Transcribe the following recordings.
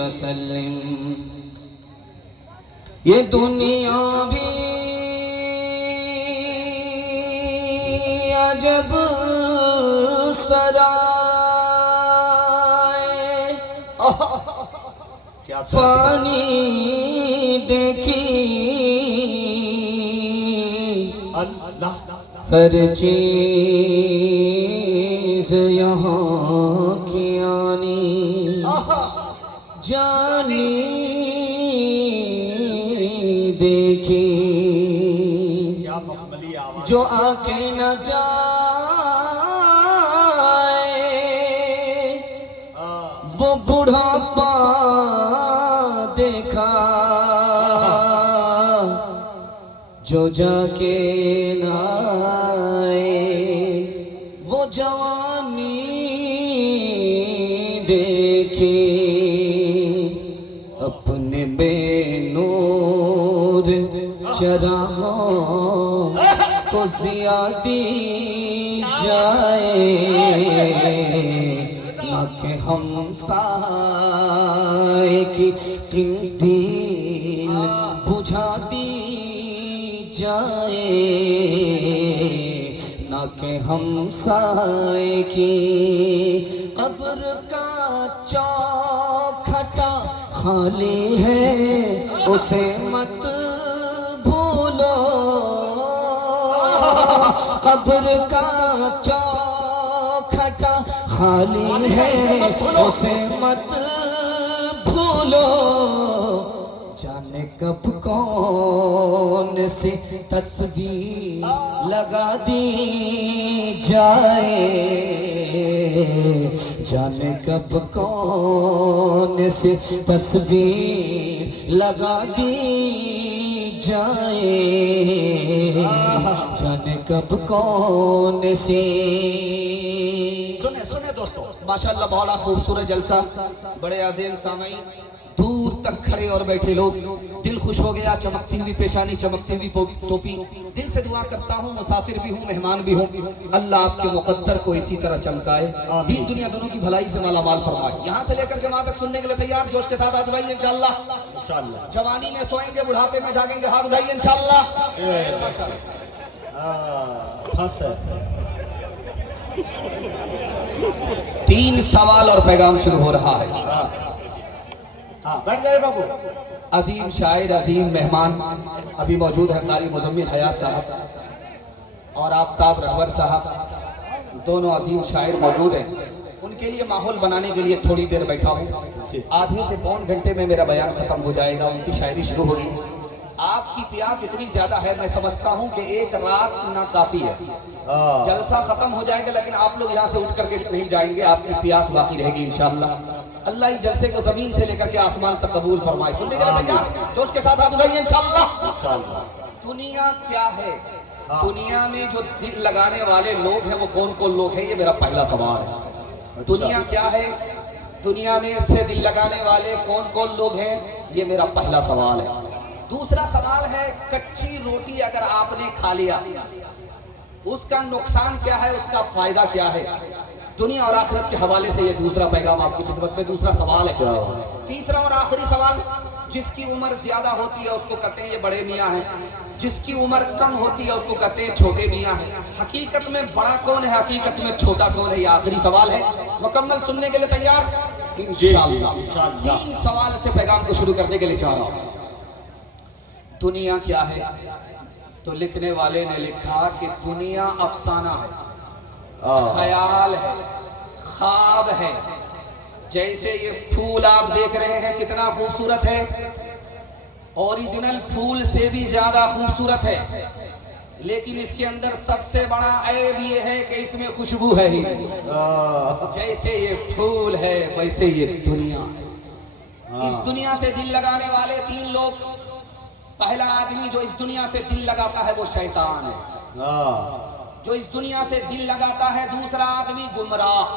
वसल्लम। ये दुनिया भी अजब सराय फानी देखी हर चीज यहाँ की आनी जानी देखी जो आके न जाए वो बुढ़ापा देखा जो जाके न आए वो जवानी देखी अपने बेनूर चरागों को ज़ियादी जाए ना कि हम साए की कीमती बुझा दी जाए ना कि हम साए की कब्र का चौखटा खाली है उसे मत भूलो कब्र का चौखटा खाली है उसे मत भूलो जाने कब कौन सी तस्वीर लगा दी जाए जाने कब कौन सी तस्वीर लगा दी जाए जाने कब कौन सी। सुने दोस्तों माशाल्लाह बड़ा खूबसूरत जलसा बड़े अजीम सामईन दूर तक खड़े और बैठे लोग दिल खुश हो गया चमकती हुई पेशानी चमकती हुई टोपी दिल से दुआ करता हूँ मुसाफिर भी हूँ मेहमान भी हूँ अल्लाह आपके मुकद्दर को इसी तरह चमकाए दीन दुनिया दोनों की भलाई से माला माल फरमाए। यहाँ से लेकर के वहां तक सुनने के लिए तैयार जोश के साथ हाथ उठाइए इंशाअल्लाह। जवानी में सोएंगे बुढ़ापे में जागेंगे हाथ उठाइए इंशाअल्लाह। तीन सवाल और पैगाम शुरू हो रहा है। बैठ जाए बाबू। अजीम शायर अजीम मेहमान अभी मौजूद है कारी मुजम्मिल हयात साहब और आफ्ताब रहबर साहब दोनों अजीम शायर मौजूद हैं। उनके लिए माहौल बनाने के लिए थोड़ी देर बैठा हूँ। आधे से पौन घंटे में मेरा बयान खत्म हो जाएगा उनकी शायरी शुरू होगी। आपकी प्यास इतनी ज्यादा है मैं समझता हूँ कि एक रात ना काफी है जलसा खत्म हो जाएगा लेकिन आप लोग यहाँ से उठ करके नहीं जाएंगे आपकी प्यास बाकी रहेगी इंशाअल्लाह। अल्लाह ही जलसे को जमीन से लेकर के आसमान तक कबूल फरमाए। सुनने के लिए तैयार जोश के साथ हाथ उठाइए इंशाअल्लाह। दुनिया क्या है दुनिया में जो दिल लगाने वाले लोग हैं वो कौन कौन लोग हैं ये मेरा पहला सवाल है। दुनिया क्या है दुनिया में से दिल लगाने वाले कौन कौन लोग हैं ये मेरा पहला सवाल है। दूसरा सवाल है, कच्ची रोटी अगर आपने खा लिया उसका नुकसान क्या है, उसका फायदा क्या है, दुनिया और आखिरत के हवाले से ये दूसरा पैगाम आपकी खिदमत में। दूसरा सवाल है, तीसरा और आखिरी सवाल। जिसकी उम्र ज्यादा होती है उसको कहते हैं ये बड़े मियाँ हैं, जिसकी उम्र कम होती है उसको कहते हैं छोटे मियाँ हैं। हकीकत में बड़ा कौन है, हकीकत में छोटा कौन है, ये आखिरी सवाल है। मुकम्मल सुनने के लिए तैयार इंशाअल्लाह। 3 सवाल से पैगाम को शुरू करने के लिए चाह रहा हूं। दुनिया क्या है? तो लिखने वाले ने लिखा कि दुनिया अफसाना है, ख्याल है, ख्वाब है। जैसे ये फूल आप देख रहे हैं कितना खूबसूरत है, ओरिजिनल फूल से भी ज्यादा खूबसूरत है, लेकिन इसके अंदर सबसे बड़ा ऐब ये है कि इसमें खुशबू है ही नहीं। जैसे ये फूल है वैसे ये दुनिया है। इस दुनिया से दिल लगाने वाले 3 लोग। पहला आदमी जो इस दुनिया से दिल लगाता है वो शैतान है, जो इस दुनिया से दिल लगाता है। दूसरा आदमी गुमराह।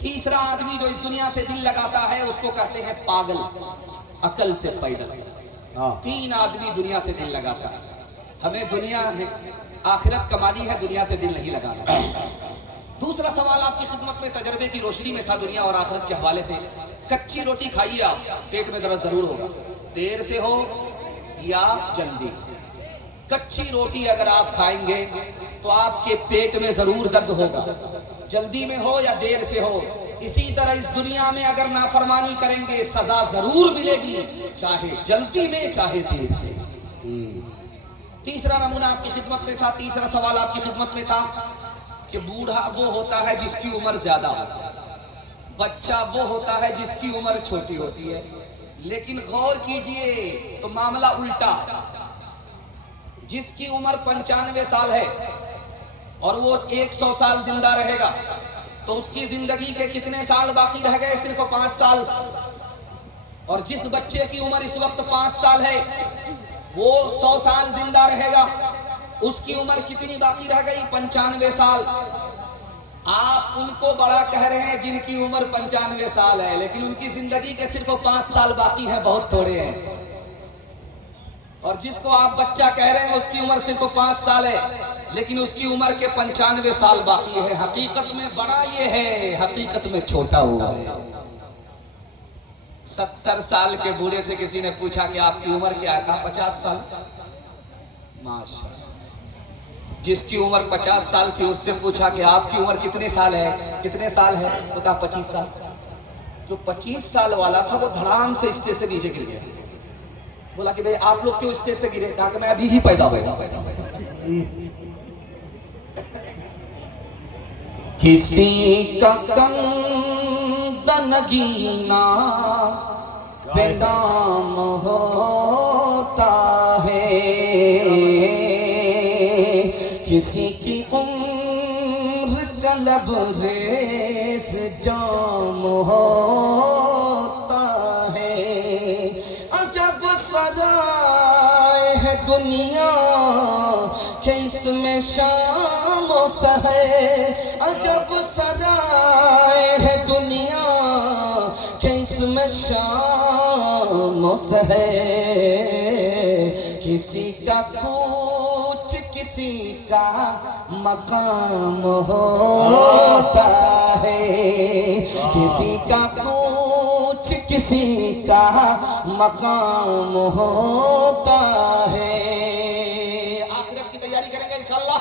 तीसरा आदमी जो इस दुनिया से दिल लगाता है उसको कहते हैं पागल, अकल से पैदल। 3 आदमी दुनिया से दिल लगाता है। हमें दुनिया में आखिरत कमानी है, दुनिया से दिल नहीं लगाना। दूसरा सवाल आपकी खिदमत में तजर्बे की रोशनी में था दुनिया और आखिरत के हवाले से। कच्ची रोटी खाइए आप, पेट में दर्द जरूर होगा, देर से हो या जल्दी। कच्ची रोटी अगर आप खाएंगे तो आपके पेट में जरूर दर्द होगा, जल्दी में हो या देर से हो। इसी तरह इस दुनिया में अगर नाफरमानी करेंगे सजा जरूर मिलेगी, चाहे जल्दी में चाहे देर से। तीसरा नमूना आपकी खिदमत में था, तीसरा सवाल आपकी खिदमत में था कि बूढ़ा वो होता है जिसकी उम्र ज्यादा होती है, बच्चा वो होता है जिसकी उम्र छोटी होती है। लेकिन गौर कीजिए तो मामला उल्टा है। जिसकी उम्र 95 साल है और वो 100 साल जिंदा रहेगा तो उसकी जिंदगी के कितने साल बाकी रह गए? सिर्फ 5 साल। और जिस बच्चे की उम्र इस वक्त 5 साल है वो 100 साल जिंदा रहेगा, उसकी उम्र कितनी बाकी रह गई? 95 साल। आप उनको बड़ा कह रहे हैं जिनकी उम्र 95 साल है, लेकिन उनकी जिंदगी के सिर्फ 5 साल बाकी हैं, बहुत थोड़े हैं। और जिसको आप बच्चा कह रहे हैं उसकी उम्र सिर्फ 5 साल है, लेकिन उसकी उम्र के 95 साल बाकी है। हकीकत में बड़ा ये है, हकीकत में छोटा हुआ है। 70 साल के बूढ़े से किसी ने पूछा कि आपकी उम्र क्या है? कहा 50 साल। माशाअल्लाह। जिसकी उम्र 50 साल थी उससे पूछा कि आपकी उम्र कितने साल है, कितने साल है? तो कहा 25 साल। जो 25 साल वाला था वो धड़ाम से स्टेज से नीचे गिर गया। बोला कि भाई आप लोग क्यों स्टेज से गिरे? कहा कि मैं अभी ही पैदा हुआ। किसी का कंदनगीना बेदाम होता है, किसी की उम्र तलब रेस जाम होता है। अजब सजाए है दुनिया के इसमें शाम व सहर, अजब सजाए है दुनिया के इसमें शाम व सहर। किसी का कुछ किसी का मकाम होता है, किसी का कुछ किसी का मकाम होता है। आखिरत की तैयारी करेंगे इंशाअल्लाह।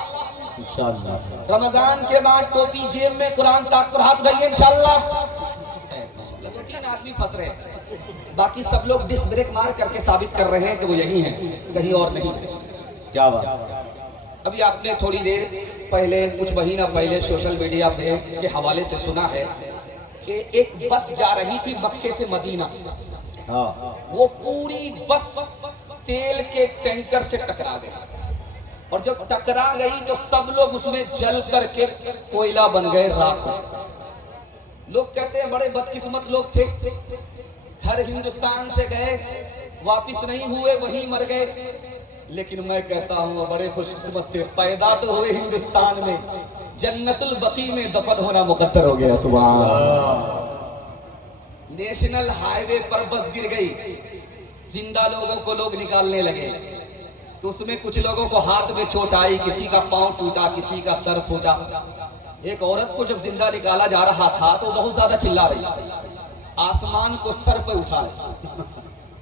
रमजान के बाद टोपी जेब में, कुरान ताक पर हाथ रहिए इंशाअल्लाह। 2-3 आदमी फंस रहे हैं, बाकी सब लोग डिस्क ब्रेक मार करके साबित कर रहे हैं कि वो यही हैं, कहीं और नहीं है। क्या बात। अभी आपने थोड़ी देर पहले, कुछ महीना पहले सोशल मीडिया पे के हवाले से सुना है कि एक बस जा रही थी मक्के से मदीना। वो पूरी बस तेल के टैंकर से टकरा गई और जब टकरा गई तो सब लोग उसमें जल करके कोयला बन गए, राख। लोग कहते हैं बड़े बदकिस्मत लोग थे, घर हिंदुस्तान से गए वापिस नहीं हुए, वहीं मर गए। लेकिन मैं कहता हूँ वो बड़े खुशकिस्मत थे, पैदा तो हुए हिंदुस्तान में, जन्नतुल बकी में दफन होना मुकद्दर हो गया। सुभान। नेशनल हाईवे पर बस गिर गई, जिंदा लोगों को लोग निकालने लगे। तो उसमें कुछ लोगों को हाथ में चोट आई, किसी का पांव टूटा, किसी का सर फूटा। एक औरत को जब जिंदा निकाला जा रहा था तो बहुत ज्यादा चिल्ला रही, आसमान को सर पे उठा रही।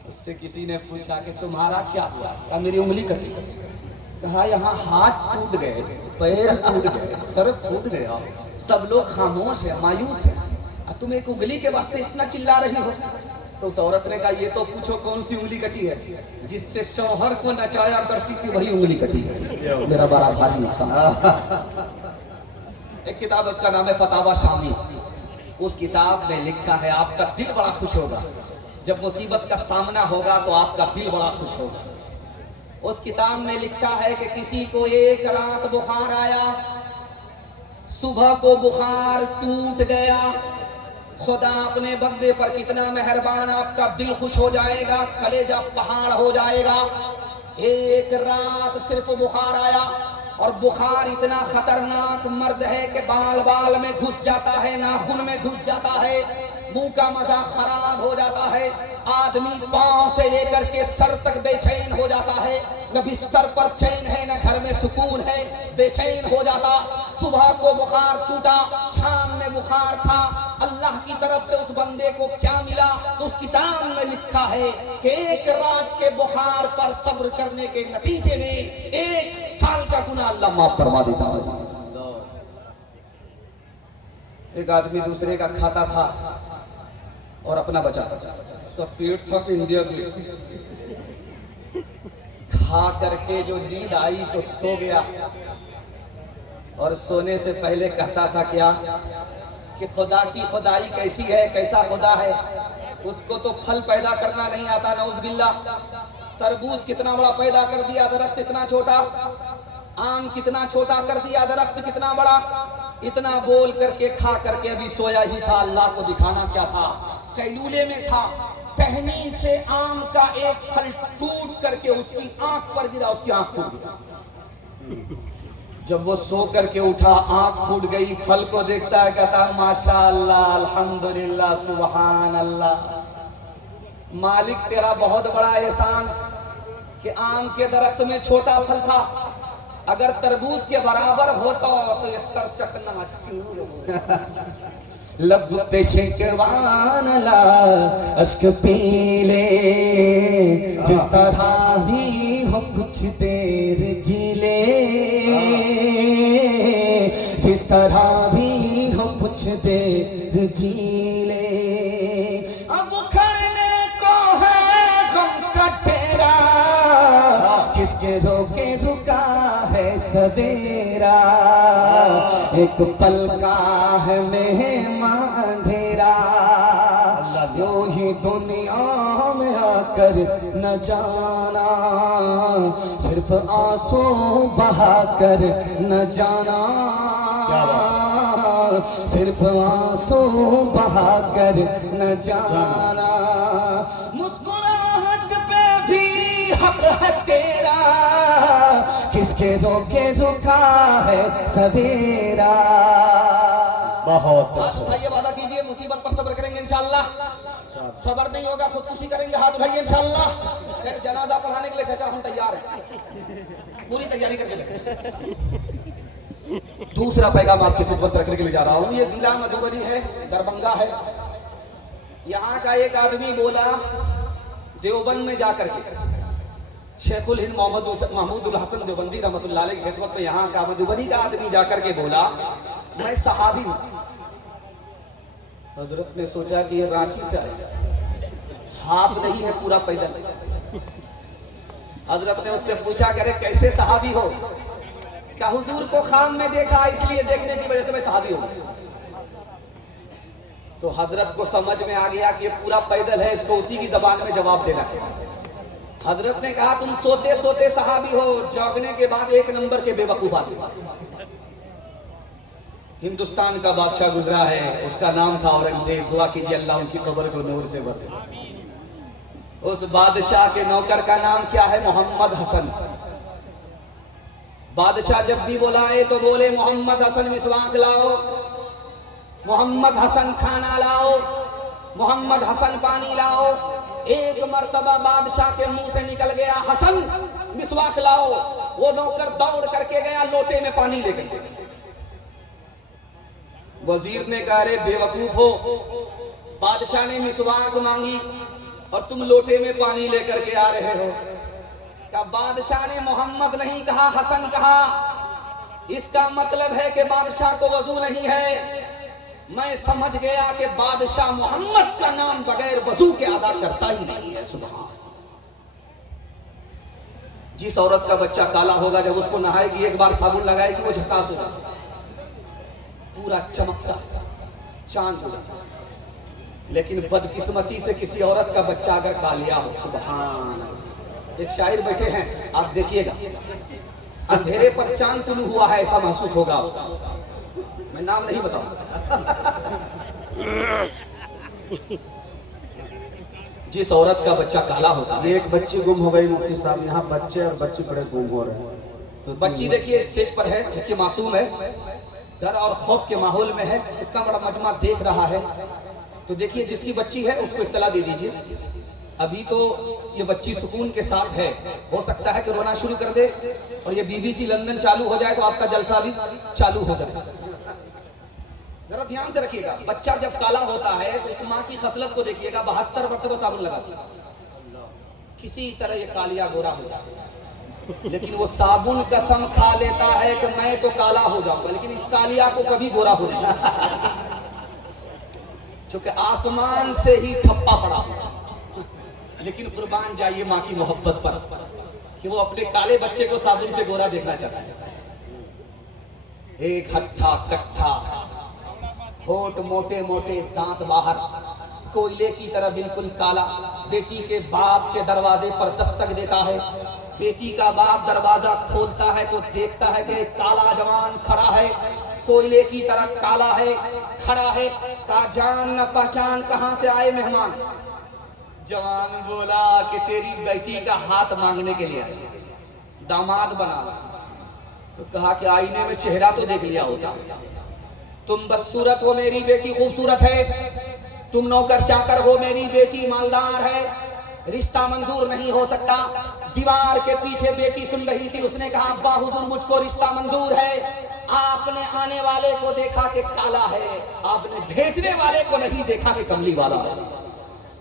उससे किसी ने पूछा कि तुम्हारा क्या हुआ? कहा मेरी उंगली कटी। कहा यहाँ हाथ टूट गए, पैर टूट गए, सर फूट गया, सब लोग खामोश है, मायूस है, तुम एक उंगली के वास्ते इतना चिल्ला रही हो। तो उस औरत ने कहा ये तो पूछो कौन सी उंगली कटी है? जिससे शौहर को नचाया करती थी वही उंगली कटी है। मेरा बड़ा भारी नुकसान। एक किताब उसका नाम है फतावा शामी। उस किताब में लिखा है आपका दिल बड़ा खुश होगा जब मुसीबत का सामना होगा, तो आपका दिल बड़ा खुश होगा। उस किताब में लिखा है कि किसी को एक रात बुखार आया, सुबह को बुखार टूट गया, खुदा अपने बंदे पर कितना मेहरबान, आपका दिल खुश हो जाएगा, कलेजा पहाड़ हो जाएगा। एक रात सिर्फ बुखार आया, और बुखार इतना खतरनाक मर्ज है कि बाल बाल में घुस जाता है, नाखून में घुस जाता है, मुंह का मजा खराब हो जाता है, आदमी पांव से लेकर के सर तक बेचैन हो जाता है, न बिस्तर पर चैन है न घर में सुकून है, बेचैन हो जाता। सुबह को बुखार टूटा, शाम में बुखार था, अल्लाह की तरफ से उस बंदे को क्या मिला? तो उस किताब में लिखा है कि एक रात के बुखार पर सब्र करने के नतीजे में 1 साल का गुनाह अल्लाह माफ फरमा देता है। एक आदमी दूसरे का खाता था और अपना बचाता था। इसका पेट था कि इंडिया गेट। खा करके जो नींद आई तो सो गया, और सोने से पहले कहता था क्या कि खुदा की खुदाई कैसी है, कैसा खुदा है। उसको तो फल पैदा करना नहीं आता, नौज़बिल्लाह। तरबूज कितना बड़ा पैदा कर दिया, दरख्त इतना छोटा, आम कितना छोटा कर दिया, दरख्त कितना बड़ा। इतना बोल करके खा करके अभी सोया ही था, अल्लाह को दिखाना क्या था, कैलूले में था। टहनी से आम का एक फल टूट करके उसकी आंख पर गिरा, उसकी आंख फूट गई। जब वो सो करके उठा, आंख फूट गई, फल को देखता है, कहता है माशाअल्लाह, अल्हम्दुलिल्लाह, सुभान अल्लाह। मालिक तेरा बहुत बड़ा एहसान कि आम के दरख्त में छोटा फल था, अगर तरबूज के बराबर होता तो ये सर चकना चूर। लब पे शिकवान ला अश्क पीले, जिस तरह भी हो कुछ देर जी ले, जिस तरह भी हो कुछ देर जी ले। अब खड़ने को है गम का तेरा, किसके रोके रुका है सवेरा, एक पल का है मेहमान अंधेरा। जो ही दुनिया में आकर न जाना, सिर्फ आंसू बहा कर न जाना, सिर्फ आंसू बहा कर न जाना। मुस्कुराहट पे भी हक है तेरा, किसके रोके रुका है सवेरा। बहुत हाथ उठाइए, वादा कीजिए मुसीबत पर सब्र करेंगे इंशाअल्लाह। सब्र नहीं होगा खुदकुशी करेंगे, हाथ उठाइए इंशाअल्लाह। खैर जनाजा पढ़ाने के लिए चाचा हम तैयार हैं, पूरी तैयारी करके। दूसरा पैगाम आपकी खिदमत रखने के लिए जा रहा हूँ। ये जिला मधुबनी है, दरभंगा है। यहाँ का एक आदमी बोला देवबंद में जाकर के, शेखुल हिंद महमूदुल हसन देवबंदी रहमतुल्लाह अलैह की खिदमत में, यहाँ का मधुबनी का आदमी जाकर के बोला मैं सहाबी हूँ। हजरत ने सोचा कि ये रांची से आया, हाथ नहीं है, पूरा पैदल। हजरत ने उससे पूछा कि अरे कैसे सहाबी हो? क्या हुजूर को खाम में देखा, इसलिए देखने की वजह से मैं सहाबी हूँ। तो हजरत को समझ में आ गया कि ये पूरा पैदल है, इसको उसी की जबान में जवाब देना है। हजरत ने कहा तुम सोते सोते सहाबी हो, जागने के बाद 1 नंबर के बेवकूफ आदमी। हिंदुस्तान का बादशाह गुजरा है, उसका नाम था औरंगजेब। दुआ कीजिए अल्लाह उनकी कब्र को नूर से भरे। उस बादशाह के नौकर का नाम क्या है? मोहम्मद हसन। बादशाह जब भी बुलाए तो बोले मोहम्मद हसन मिसवाक लाओ, मोहम्मद हसन खाना लाओ, मोहम्मद हसन पानी लाओ। एक मर्तबा बादशाह के मुंह से निकल गया हसन मिसवाक लाओ। वो नौकर दौड़ करके गया, लोटे में पानी लेकर के। वजीर ने कहा, रे बेवकूफ हो, बादशाह ने मिसवाक मांगी और तुम लोटे में पानी लेकर के आ रहे हो। क्या बादशाह ने मोहम्मद नहीं कहा, हसन कहा। इसका मतलब है कि बादशाह को वजू नहीं है। मैं समझ गया कि बादशाह मोहम्मद का नाम बगैर वजू के अदा करता ही नहीं है। सुभान। जिस औरत का बच्चा काला होगा, जब उसको नहाएगी, एक बार साबुन लगाएगी, वो झकास होगा, पूरा चमकता चांद होगा। लेकिन बदकिस्मती से किसी औरत का बच्चा अगर कालिया हो, सुभान। एक शायर बैठे हैं, आप देखिएगा, अंधेरे पर चांद तुलू हुआ है ऐसा महसूस होगा आपको। मैं नाम नहीं बताऊंगा। जिस औरत का बच्चा काला होता है। एक बच्ची गुम हो गई मुफ्ती साहब, यहाँ बच्चे और बच्चे बड़े गुम हो रहे हैं। तो बच्ची देखिए स्टेज पर है, देखिए मासूम है, डर और खौफ के माहौल में है, इतना बड़ा मजमा देख रहा है। तो देखिए जिसकी बच्ची है उसको इत्तला दे दीजिए। अभी तो ये बच्ची सुकून के साथ है, हो सकता है कि रोना शुरू कर दे और ये BBC लंदन चालू हो जाए तो आपका जलसा भी चालू हो जाए। जरा ध्यान से रखिएगा, बच्चा जब काला होता है तो उस माँ की खसलत को देखिएगा, 72 मरतबा साबुन लगाती है, किसी तरह ये कालिया गोरा हो जाए। लेकिन वो साबुन कसम खा लेता है कि मैं तो काला हो जाऊंगा, लेकिन इस कालिया को कभी गोरा हो नहीं, क्योंकि आसमान से ही ठप्पा पड़ा। लेकिन कुर्बान जाइए माँ की मोहब्बत पर कि वो अपने काले बच्चे को साबुन से गोरा देखना चाहता है। एक हट्ठा कट्ठा, होठ मोटे मोटे, दांत बाहर, कोयले की तरह बिल्कुल काला। बेटी के बाप के दरवाजे पर दस्तक देता है। बेटी का बाप दरवाजा खोलता है तो देखता है कि काला जवान खड़ा है, कोयले की तरह काला है, खड़ा है। का जान न पहचान कहां से आए मेहमान। जवान बोला कि तेरी बेटी का हाथ मांगने के लिए दामाद बना। तो कहा कि आईने में चेहरा तो देख लिया होता। तुम बदसूरत हो, मेरी बेटी खूबसूरत है। तुम नौकर चाकर हो, मेरी बेटी मालदार है। रिश्ता मंजूर नहीं हो सकता। दीवार के पीछे बेटी सुन रही थी, उसने कहा अब्बा हुजूर मुझको रिश्ता मंजूर है। आपने आने वाले को देखा कि काला है, आपने भेजने वाले को नहीं देखा कि कमली वाला है।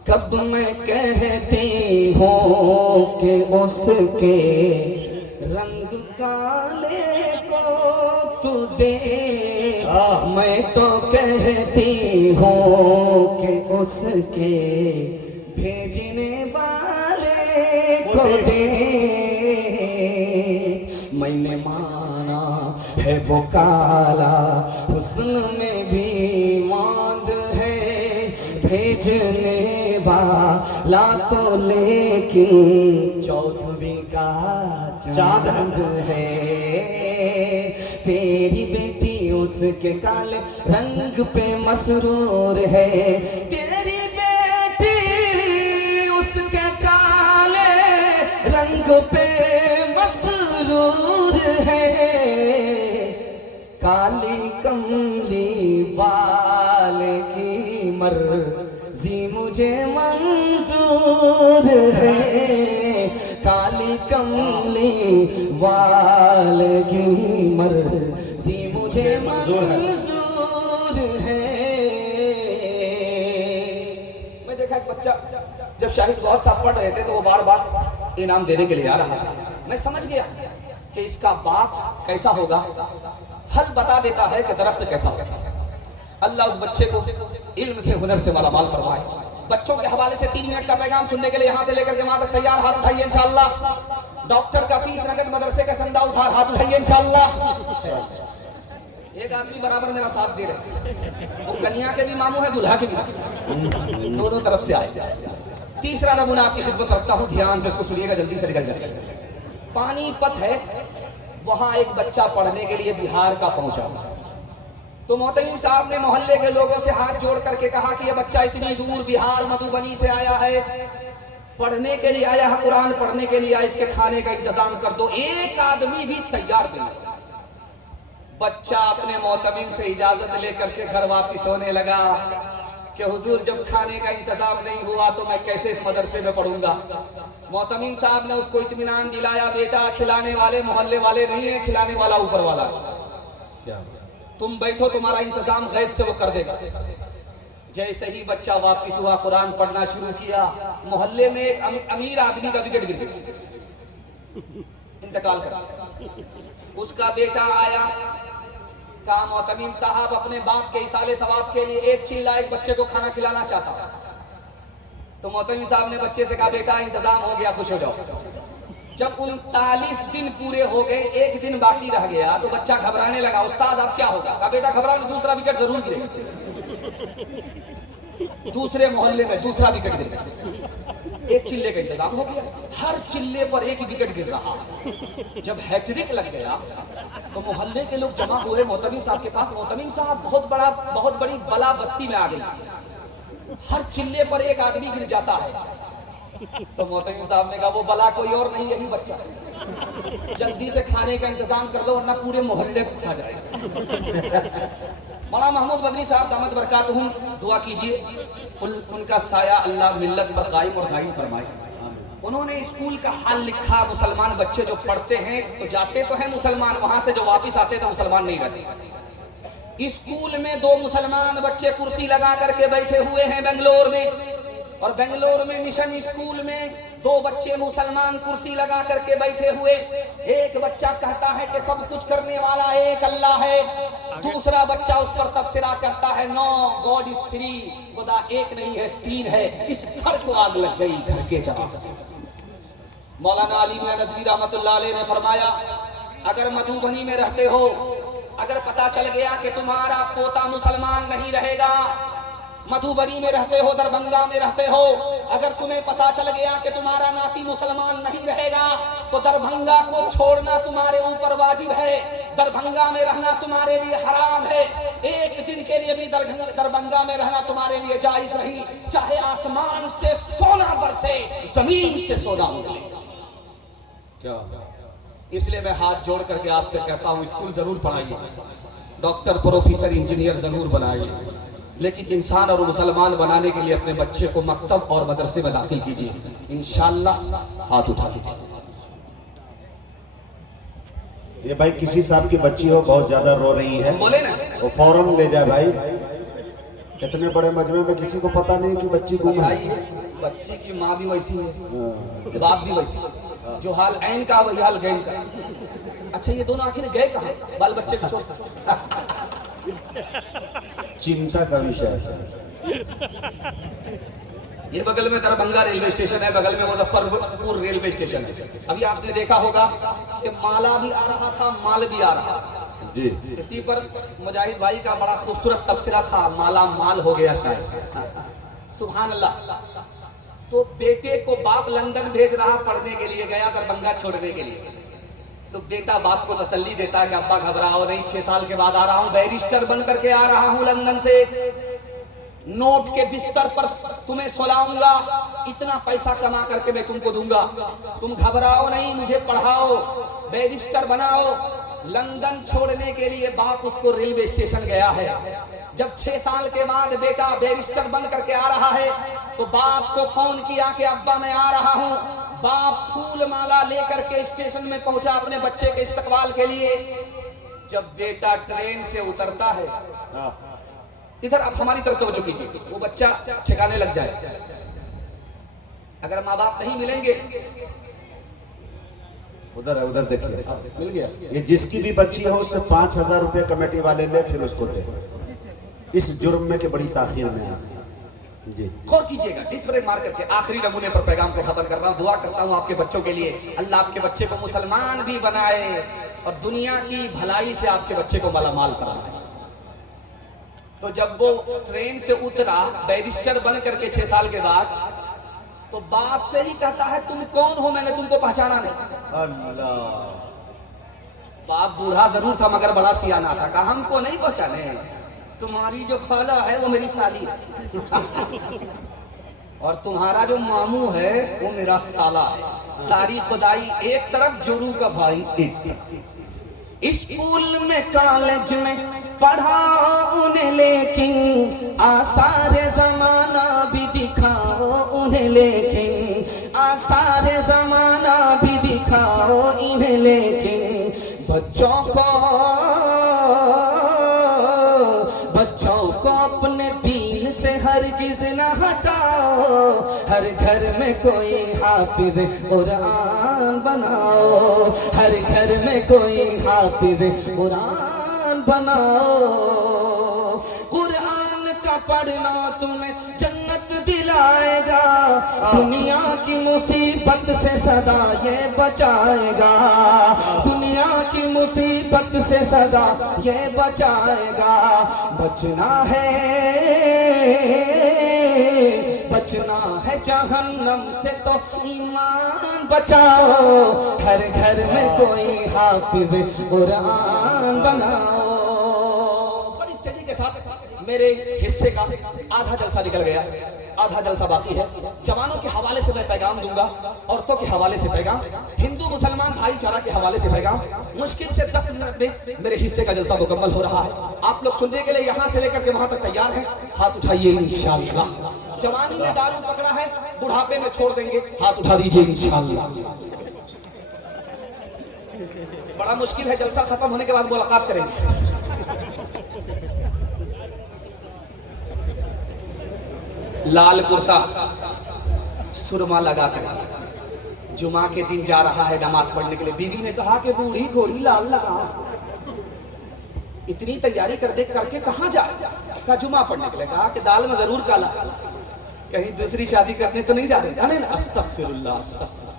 कब मैं कहती हूँ कि उसके रंग काले को तू दे, मैं तो कहती हूँ कि उसके भेजने वाले को दे। मैंने माना है वो काला, हुस्न में भी मांद है, भेजने वाला तो लेकिन चौधरी का चांद है। तेरी बेटी उसके काले रंग पे मसरूर है, तेरी बेटी उसके काले रंग पे मसरूर है। काली कमली वाले की मर्जी मुझे मंजूर है, काली कमली वाले की मर्जी मुझे मंजूर है। मैं देखा एक बच्चा, जब शाहिद गौहर साहब पढ़ रहे थे तो वो बार बार इनाम देने के लिए आ रहा था। मैं समझ गया कि इसका बाप कैसा होगा, फल बता देता है कि दरख्त कैसा होगा। अल्लाह उस बच्चे को इल्म से, हुनर से मालामाल फरमाए। बच्चों के हवाले से 3 मिनट का पैगाम सुनने के लिए यहाँ से लेकर के वहां तक तैयार, हाथ उठाइए इंशाअल्लाह। डॉक्टर का फीस नगद, मदरसे का चंदा उधार, हाथ उठाइए इंशाअल्लाह। एक आदमी बराबर मेरा साथ दे रहे, वो कन्या के भी मामू है, दूल्हा के भी, दोनों तरफ से आए। तीसरा नमूना आपकी खिदमत रखता हूँ, ध्यान से इसको सुनिएगा, जल्दी से निकल जाएगा। पानीपत है, वहां एक बच्चा पढ़ने के लिए बिहार का पहुंचा। तो मोहतमीम साहब ने मोहल्ले के लोगों से हाथ जोड़ करके कहा कि यह बच्चा इतनी दूर बिहार मधुबनी से आया है, पढ़ने के लिए आया है, कुरान पढ़ने के लिए आया, इसके खाने का इंतजाम कर दो। एक आदमी भी तैयार नहीं। बच्चा अपने मोहतमीम से इजाजत लेकर के घर वापिस होने लगा कि हुजूर जब खाने का इंतजाम नहीं हुआ तो मैं कैसे इस मदरसे में पढ़ूंगा। मोहतमीम साहब ने उसको इत्मीनान दिलाया, बेटा खिलाने वाले मोहल्ले वाले नहीं है, खिलाने वाला ऊपर वाला है। क्या तुम बैठो, तुम्हारा इंतजाम गैब से वो कर देगा। जैसे ही बच्चा वापिस हुआ, कुरान पढ़ना शुरू किया, मोहल्ले में एक अमीर आदमी का विकेट गिर गया, इंतकाल कर गया। उसका बेटा आया, कहा मोहतमीम साहब अपने बाप के इसाले सवाब के लिए एक चिल्ला एक बच्चे को खाना खिलाना चाहता। तो मोहतमीम साहब ने बच्चे से कहा बेटा इंतजाम हो गया, खुश हो जाओ। जब 39 दिन पूरे हो गए, एक दिन बाकी रह गया, तो बच्चा घबराने लगा। उस्ताद अब क्या होगा? कहा बेटा घबराओ, दूसरा विकेट जरूर गिरेगा। दूसरे मोहल्ले में दूसरा विकेट गिर गया, एक चिल्ले का इंतजाम हो गया। हर चिल्ले पर एक विकेट गिर रहा। जब हैट्रिक लग गया तो मोहल्ले के लोग जमा हुए मोहतमीम साहब के पास। मोहतमीम साहब बहुत बड़ी बला बस्ती में आ गई, हर चिल्ले पर एक आदमी गिर जाता है। तो मोहतमीम साहब ने कहा वो बला कोई और नहीं, यही बच्चा, जल्दी से खाने का इंतजाम कर लो वरना पूरे मोहल्ले को खा जाए। मौलाना महमूद बदरी साहब दामत बरकातहुम, दुआ कीजिए उनका साया अल्लाह मिल्लत पर कायम और दायम फरमाए। उन्होंने स्कूल का हाल लिखा। मुसलमान बच्चे जो पढ़ते हैं तो जाते तो हैं मुसलमान, वहां से जो वापिस आते तो मुसलमान नहीं रहते। स्कूल में 2 मुसलमान बच्चे कुर्सी लगा करके बैठे हुए हैं बेंगलोर में, और बेंगलोर में मिशन स्कूल में 2 बच्चे मुसलमान कुर्सी लगा करके बैठे हुए। एक बच्चा कहता है कि सब कुछ करने वाला एक अल्लाह है, दूसरा बच्चा उस पर तबसरा करता है नो गॉड इज 3, खुदा एक नहीं है 3 है। इस घर को आग लग गई घर के जवाब से। मौलाना अली मियां नदवी रहमतुल्लाह अलैह ने फरमाया, अगर मधुबनी में रहते हो, अगर पता चल गया कि तुम्हारा पोता मुसलमान नहीं रहेगा, मधुबनी में रहते हो, दरभंगा में रहते हो, अगर तुम्हें पता चल गया कि तुम्हारा नाती मुसलमान नहीं रहेगा, तो दरभंगा को छोड़ना तुम्हारे ऊपर वाजिब है, दरभंगा में रहना तुम्हारे लिए हराम है। एक दिन के लिए भी दरभंगा में रहना तुम्हारे लिए जायज नहीं, चाहे आसमान से सोना बरसे, जमीन से सोना उगले। क्या इसलिए मैं हाथ जोड़ करके आपसे कहता हूँ, स्कूल जरूर पढ़ाइए, डॉक्टर प्रोफेसर इंजीनियर जरूर बनाइए, लेकिन इंसान और मुसलमान बनाने के लिए अपने बच्चे को मकतब और मदरसे में दाखिल कीजिए, इंशाअल्लाह। हाथ उठा दीजिए। ये भाई किसी साहब की बच्ची हो, बहुत ज्यादा रो रही है, बोले ना वो फौरन ले जाए भाई। इतने बड़े मजमे में किसी को पता नहीं कि बच्ची गुम है। बच्ची की माँ भी वैसी है, बाप भी वैसी है, जो हाल ऐन का वही हाल गैन का। अच्छा ये दोनों आखिर गए कहाँ? बाल बच्चे को छोड़। चिंता का विषय है। ये बगल में दरभंगा रेलवे स्टेशन है, बगल में मुजफ्फरपुर रेलवे स्टेशन है। अभी आपने देखा होगा कि माला भी आ रहा था, माल भी आ रहा था जी। इसी पर मुजाहिद भाई का बड़ा खूबसूरत तबसरा था, माला माल हो गया शायद। सुभान अल्लाह। तो बेटे को बाप लंदन भेज रहा पढ़ने के लिए, गया दरभंगा छोड़ने के लिए। तो बेटा बाप को तसल्ली देता है कि अब्बा घबराओ नहीं, 6 साल के बाद आ रहा हूँ, बैरिस्टर बन करके आ रहा हूँ लंदन से, नोट के बिस्तर पर तुम्हें सुलाऊंगा, इतना पैसा कमा करके मैं तुमको दूंगा, तुम घबराओ नहीं, मुझे पढ़ाओ, बैरिस्टर बनाओ। लंदन छोड़ने के लिए बाप उसको रेलवे स्टेशन गया है। जब 6 साल के बाद बेटा बैरिस्टर बन करके आ रहा है, तो बाप को फोन किया कि अब्बा मैं आ रहा हूँ। बाप फूल माला लेकर के स्टेशन में पहुंचा अपने बच्चे के इस्तकबाल के लिए। जब बेटा ट्रेन से उतरता है, इधर आप हमारी तरफ तवज्जो कीजिए, वो बच्चा ठिकाने लग जाए। अगर माँ बाप नहीं मिलेंगे, उधर है, उधर देखिए, मिल गया। ये जिसकी भी बच्ची हो उससे 5000 रुपये कमेटी वाले ले, फिर उसको दे, इस जुर्म में के बड़ी ताखीर में है जी। गौर कीजिएगा, डिस्प्ले मार करके आखिरी नमूने पर पैगाम को खत्म कर रहा हूँ। दुआ करता हूँ आपके बच्चों के लिए, अल्लाह आपके बच्चे को मुसलमान भी बनाए और दुनिया की भलाई से आपके बच्चे को मालामाल फरमाए। तो जब वो ट्रेन से उतरा बैरिस्टर बन करके 6 साल के बाद, तो बाप से ही कहता है तुम कौन हो, मैंने तुमको पहचाना नहीं। अल्लाह। बाप बूढ़ा जरूर था मगर बड़ा सियाना था, कहा हमको नहीं पहचाने, तुम्हारी जो खाला है वो मेरी साली है और तुम्हारा जो मामू है वो मेरा साला है। सारी खुदाई एक तरफ, जोरू का भाई एक तरफ। स्कूल में कॉलेज में पढ़ा उन्हें, लेकिन आसार जमाना भी दिखाओ उन्हें, लेकिन आसार जमाना भी दिखाओ इन्हें, लेकिन बच्चों को अपने दीन से हरगिज न हटाओ। हर घर में कोई हाफिज कुरान बनाओ, हर घर में कोई हाफिज कुरान बनाओ। कुरान का पढ़ना तुम्हें जन्नत दिलाएगा, दुनिया की मुसीबत से सदा ये बचाएगा, दुनिया की मुसीबत से सदा ये बचाएगा। बचना है जहन्नम से तो ईमान बचाओ। हर घर में कोई हाफिज कुरान बनाओ। बड़ी तेजी के साथ मेरे हिस्से का आधा जलसा निकल गया, आधा जलसा बाकी है। जवानों के हवाले से मैं पैगाम दूंगा, औरतों के हवाले से पैगाम, हिंदू मुसलमान भाईचारा के हवाले से पैगाम। मुश्किल से 10 मिनट में मेरे हिस्से का जलसा मुकम्मल हो रहा है। आप लोग सुनने के लिए यहाँ से लेकर के वहां तक तैयार हैं? हाथ उठाइए इंशाअल्लाह। जवानी में दारू पकड़ा है, बुढ़ापे में छोड़ देंगे, हाथ उठा दीजिए इंशाअल्लाह। बड़ा मुश्किल है, जलसा खत्म होने के बाद मुलाकात करेंगे। लाल कुर्ता सुरमा लगा कर जुमा के दिन जा रहा है नमाज पढ़ने के लिए। बीवी ने कहा कि बूढ़ी घोड़ी लाल लगाओ। इतनी तैयारी करके कहाँ जा? कहा जुमा पढ़ने के लिए। कहा कि दाल में जरूर काला, कहीं दूसरी शादी करने तो नहीं जा रहे? जाने ना, अस्तगफिरुल्लाह अस्तगफिरुल्लाह।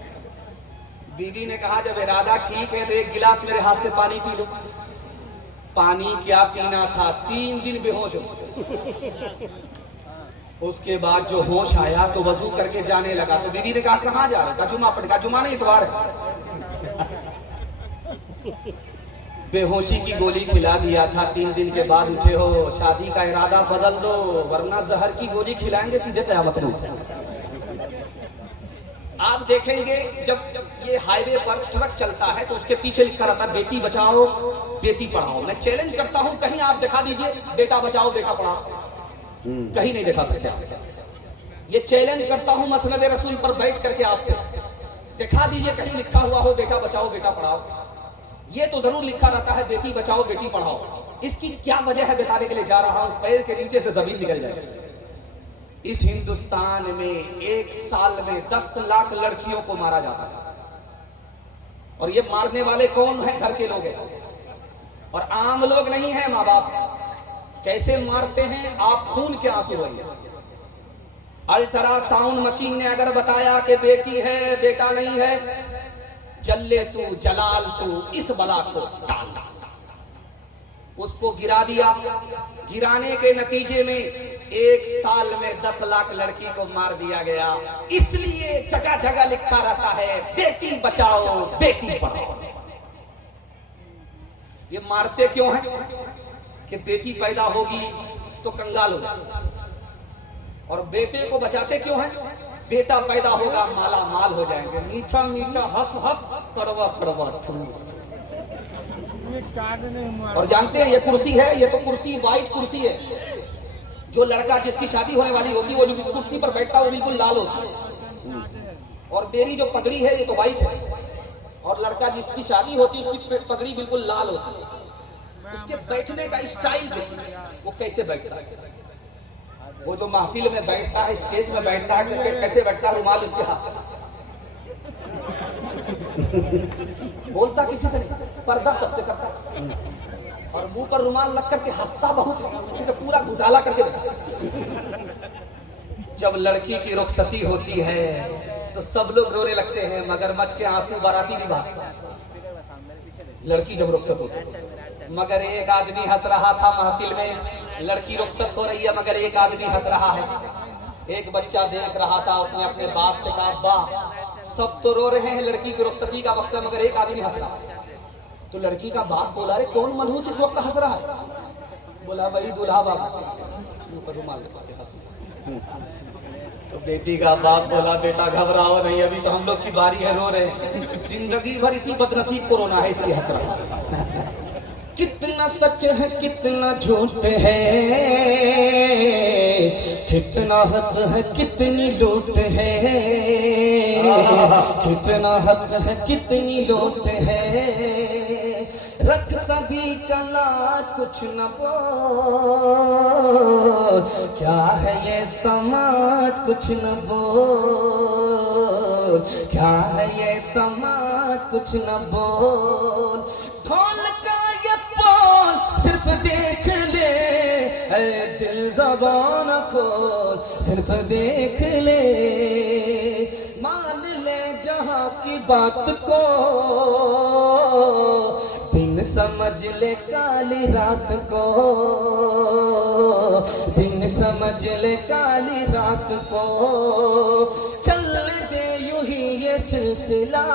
बीवी ने कहा जब इरादा ठीक है तो एक गिलास मेरे हाथ से पानी पी लो। पानी क्या पीना था, 3 दिन बेहोश हो। उसके बाद जो होश आया तो वजू करके जाने लगा। तो बीवी ने कहा कहाँ जा रहे? कहा जुमा पढ़। कहा जुमा नहीं, इतवार है। बेहोशी की गोली खिला दिया था, 3 दिन के बाद उठे हो। शादी का इरादा बदल दो, वरना जहर की गोली खिलाएंगे सीधे क़यामत में। आप देखेंगे जब ये हाईवे पर ट्रक चलता है तो उसके पीछे लिखा रहता है बेटी बचाओ बेटी पढ़ाओ। मैं चैलेंज करता हूं, कहीं आप दिखा दीजिए बेटा बचाओ बेटा पढ़ाओ। कहीं नहीं दिखा सकते। ये चैलेंज करता हूं मसनद रसूल पर बैठ करके आपसे, दिखा दीजिए कहीं लिखा हुआ हो बेटा बचाओ बेटा पढ़ाओ। ये तो जरूर लिखा रहता है बेटी बचाओ बेटी पढ़ाओ। इसकी क्या वजह है बताने के लिए जा रहा हूं, पैर के नीचे से जमीन निकल जाए। इस हिंदुस्तान में 1 साल में 10 लाख लड़कियों को मारा जाता है। और ये मारने वाले कौन हैं? घर के लोग हैं, और आम लोग नहीं हैं, माँ बाप। कैसे मारते हैं? आप खून के आंसू रोइए। अल्ट्रासाउंड मशीन ने अगर बताया कि बेटी है बेटा नहीं है, जल्ले तू जलाल तू इस बला को टाल। उसको गिरा दिया। गिराने के नतीजे में 1 साल में 10 लाख लड़की को मार दिया गया। इसलिए जगह जगह लिखा रहता है बेटी बचाओ बेटी पढ़ाओ। ये मारते क्यों हैं? कि बेटी पैदा होगी तो कंगाल हो जाएगी। और बेटे को बचाते क्यों हैं? बेटा पैदा होगा माला माल हो जाएंगे। मीठा मीठा हक हक कड़वा कड़वा थू। और जानते हैं ये कुर्सी है, ये तो कुर्सी व्हाइट कुर्सी है। जो लड़का जिसकी शादी होने वाली होगी वो जो इस कुर्सी पर बैठता है वो बिल्कुल लाल होता है। और मेरी जो पगड़ी है ये तो व्हाइट है। और लड़का जिसकी शादी होती है उसकी पगड़ी बिल्कुल लाल होती है। उसके बैठने का स्टाइल देखिए, वो कैसे बैठता है। वो जो महफिल में बैठता है, स्टेज में बैठता है, कैसे बैठता है, रुमाल उसके हाथ में। बोलता किसी से नहीं, पर्दा सबसे करता है। और मुंह पर रुमाल लग करके हंसता बहुत है, क्योंकि पूरा घुटाला करके बैठा। जब लड़की की रुखसती होती है तो सब लोग रोने लगते हैं, मगरमच्छ के आंसू बाराती भी भागते हैं। लड़की जब रुखसत होती है, मगर एक आदमी हंस रहा था महफिल में। लड़की रुखसत हो रही है मगर एक आदमी हंस रहा है। एक बच्चा देख रहा था, उसने अपने बाप से कहा अब्बा सब तो रो रहे हैं, लड़की की रुखसती का वक्त है, मगर एक आदमी हंस रहा है। तो लड़की का बाप बोला अरे कौन मनहूस इस वक्त हंस रहा है? बोला वही दूल्हा बाबा, मुंह पर रुमाल लगा के हंस। तो बेटी का बाप बोला बेटा घबराओ नहीं, अभी तो हम लोग की बारी है, रो रहे हैं। जिंदगी भर इसी बदनसीब को रोना है, इसलिए हंस रहा है। कितना सच है कितना झूठ है, कितना हक है कितनी लूट है, कितना हक है कितनी लूट है, रख सभी का लाज कुछ न बोल, क्या है ये समाज कुछ न बोल, क्या है ये समाज कुछ न बोल, ढोल का ये बोल सिर्फ देख ले, ऐ दिल ज़बान खोल सिर्फ देख ले, मान ले जहाँ की बात को, दिन समझ ले काली रात को, दिन समझ ले काली रात को, चल दे यूं ही ये सिलसिला,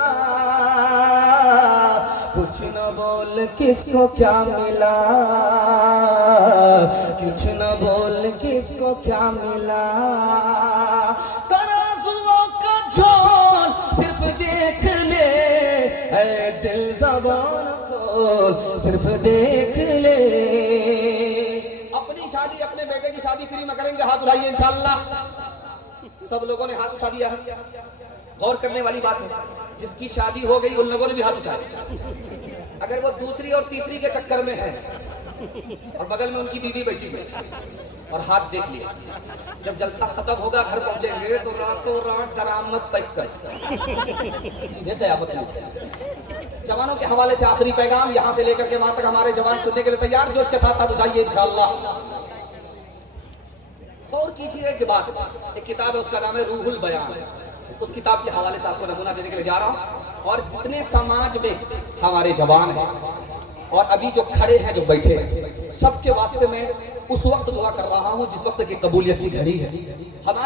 कुछ न बोल किसको क्या मिला, कुछ न बोल किसको क्या मिला, तराजुओं का झोल सिर्फ देख ले, ऐ दिल ज़बान खोल सिर्फ देख ले। अपनी शादी अपने बेटे की शादी फ्री में करेंगे, हाथ उठाइए इंशाअल्लाह। सब लोगों ने हाथ उठा दिया है। गौर करने वाली बात है, जिसकी शादी हो गई उन लोगों ने भी हाथ उठाए। अगर वो दूसरी और तीसरी के चक्कर में है और बगल में उनकी बीवी बैठी हुई और हाथ देख लिया, जब जलसा खत्म होगा घर पहुंचेंगे तो रातों रात दरामद पैक कर सीधे कयामत में। जवानों के हवाले से आखिरी पैगाम यहां से लेकर के वहां तक हमारे जवान सुनने के लिए तैयार, जोश के साथ हाथ उठाइए इंशाअल्लाह। गौर कीजिए कि बात, एक किताब है उसका नाम है रूहुल बयान, उस किताब के हवाले से आपको नमूना देने के लिए जा रहा हूं। और जितने समाज में हमारे जवान हैं और अभी जो खड़े हैं जो बैठे हैं, सबके वास्ते में उस वक्त दुआ कर रहा हूं जिस वक्त की कबूलियत की घड़ी है। हमारे